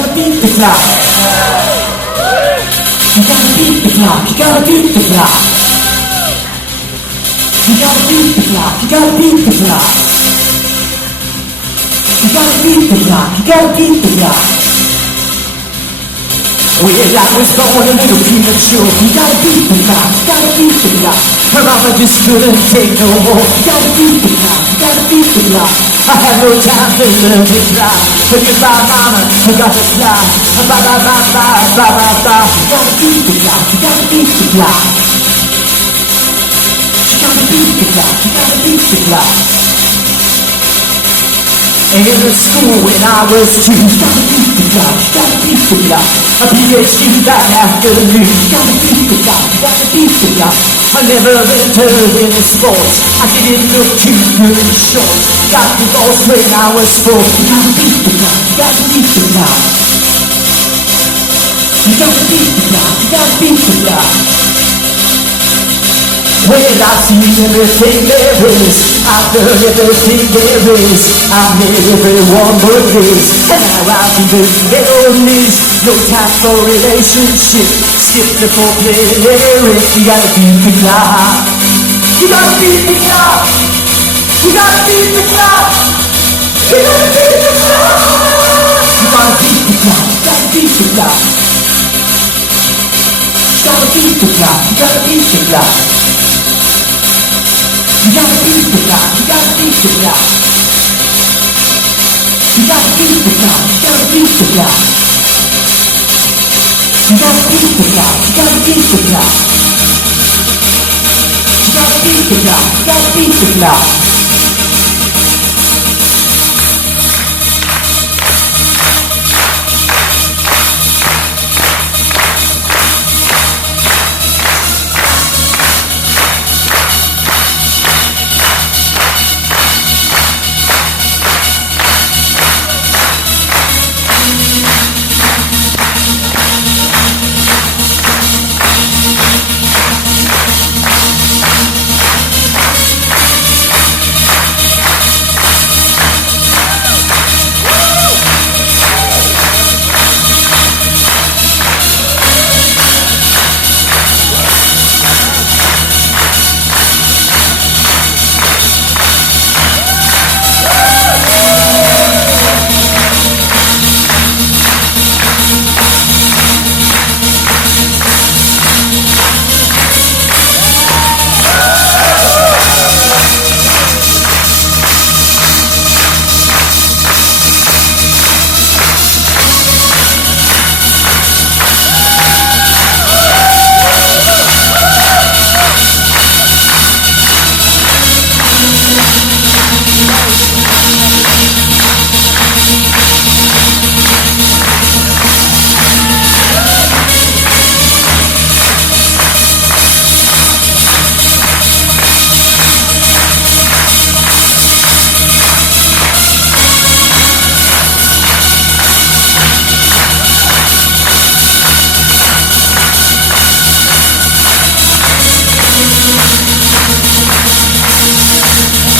gotta beat the clock. You gotta beat the clock, you gotta beat the clock. You gotta beat the clock, you gotta beat the clock. You gotta beat the clock, you gotta beat the clock. Well, I was born a little premature. You gotta beat the clock, you gotta beat the clock. Her mama just couldn't take no more. You gotta beat the clock, you gotta beat the clock. I had no time to learn to fly. But goodbye, mama, I got to fly. Bye, bye, bye, bye, bye, bye, bye. You gotta beat the clock, you gotta beat the clock. You gotta beat the clock, you gotta beat the clock. In school when I was 2, you gotta beat the clock, you gotta beat the clock. A PhD that afternoon, you gotta beat the clock, you gotta beat the clock. I never entered any sports, I didn't look too good in shorts. Got divorced when I was 4, you gotta beat the clock, you gotta beat the clock. You gotta beat the clock, you gotta beat the clock. Well, I've seen everything there is, I've done everything there is, I've made everyone but this, and now I've even memories. No time for relationship, skip the foreplay lyric. You gotta beat the clock, you gotta beat the clock, you gotta beat the clock, you gotta beat the clock, you gotta beat the clock, you gotta beat the clock, you gotta beat the clock, you gotta beat the clock. You gotta beat the clock, you gotta beat the clock. You gotta beat the clock, you gotta beat the clock. You gotta beat the clock, you gotta beat the clock. You gotta beat the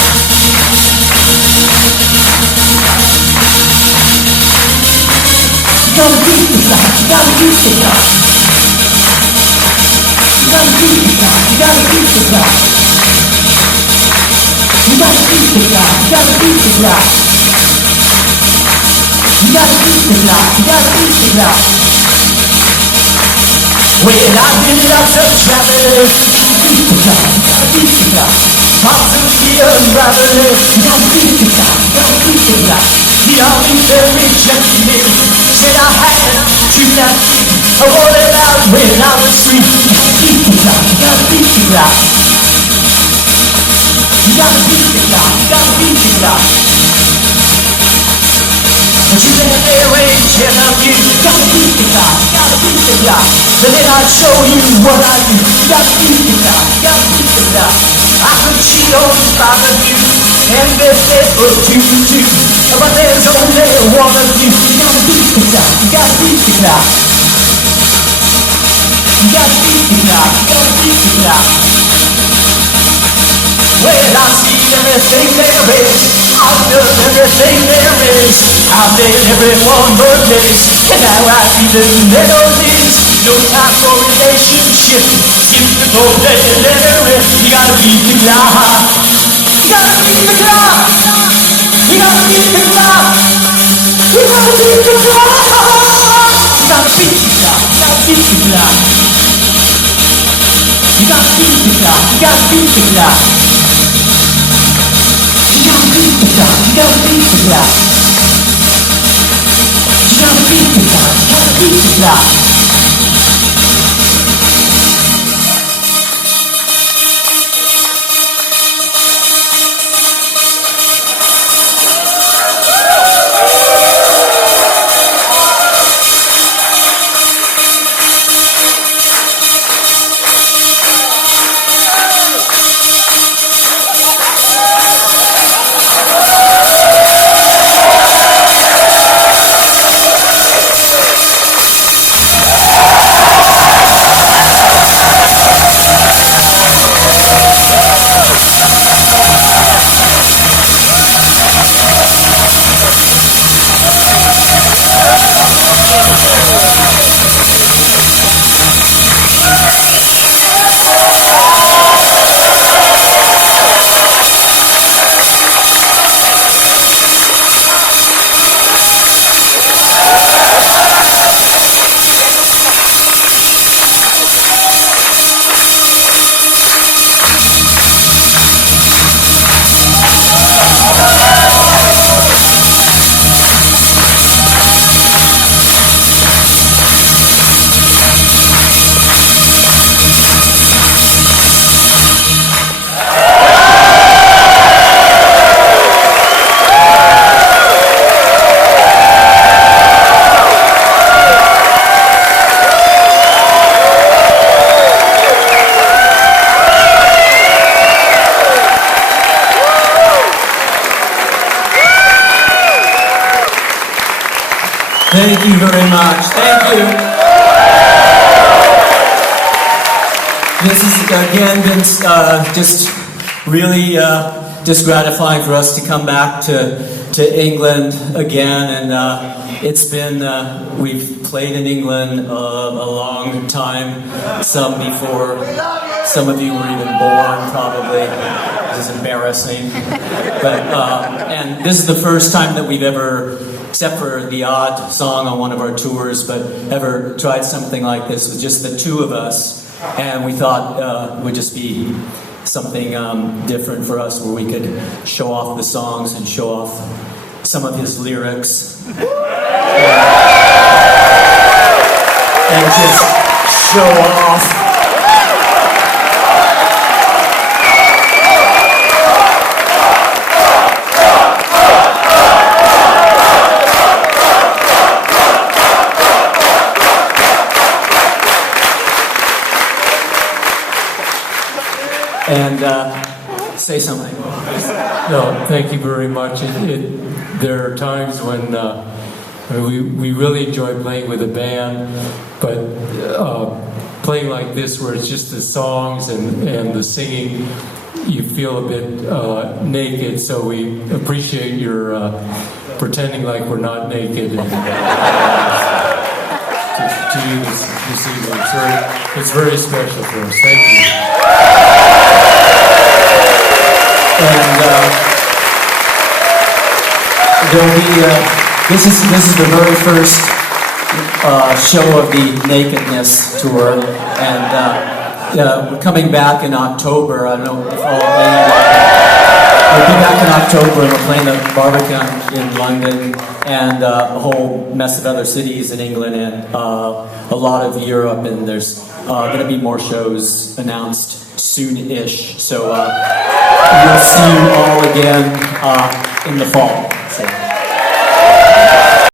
clock, you gotta beat the clock. You gotta beat the clock, you gotta beat the clock. You gotta beat the clock, you gotta beat the clock. You gotta beat the clock, you gotta beat the clock. You gotta beat the clock, you gotta beat the clock. Well, I've been lots of traveling. Beat the clock, you gotta beat the clock. Hearts and fears raveling. You gotta beat the clock, you gotta beat the clock. The army that rejected me said I had to not be. I wanted out when I was free. You gotta beat the clock, you gotta beat the clock. You gotta beat the clock, you gotta beat the clock. And you said there ain't Cherokee. You gotta beat the clock, you gotta beat the clock. And then I'll show you what I do. You gotta beat the clock, you gotta beat the clock. I could cheat on 5 of you and get there for 2. But there's only one of you. You gotta beat the clock, you gotta beat the clock. You gotta beat the clock, you gotta beat the clock. Well, I've seen everything there is, I've done everything there is, I've made everyone but this, and now I see the melodies. No time for relationship, skip the golden letter. You gotta beat the clock. You gotta beat the clock. You gotta beat the clock. You gotta beat the clock. You gotta beat the clock. You gotta beat the clock. You gotta beat the clock. You gotta beat the clock. You gotta beat the clock. You gotta beat the clock. You gotta beat the clock. You gotta beat the clock. Thank you very much. Thank you. This has again been just really just gratifying for us to come back to England again, and it's been we've played in England a long time. Some before some of you were even born, probably. This is embarrassing, but and this is the first time that we've ever, except for the odd song on one of our tours, but ever tried something like this with just the two of us. And we thought it would just be something different for us, where we could show off the songs and show off some of his lyrics. And just show off. And say something. No, thank you very much. There are times when we really enjoy playing with a band, but playing like this, where it's just the songs and the singing, you feel a bit naked. So we appreciate your pretending like we're not naked and, to you this evening. It's very special for us. Thank you. And there'll be this is the very first show of the Nakedness tour, and we're coming back in October. I don't know if all we'll be back in October, and we're playing the Barbican in London, and a whole mess of other cities in England, and a lot of Europe, and there's going to be more shows announced soon-ish. So we'll see you all again in the fall.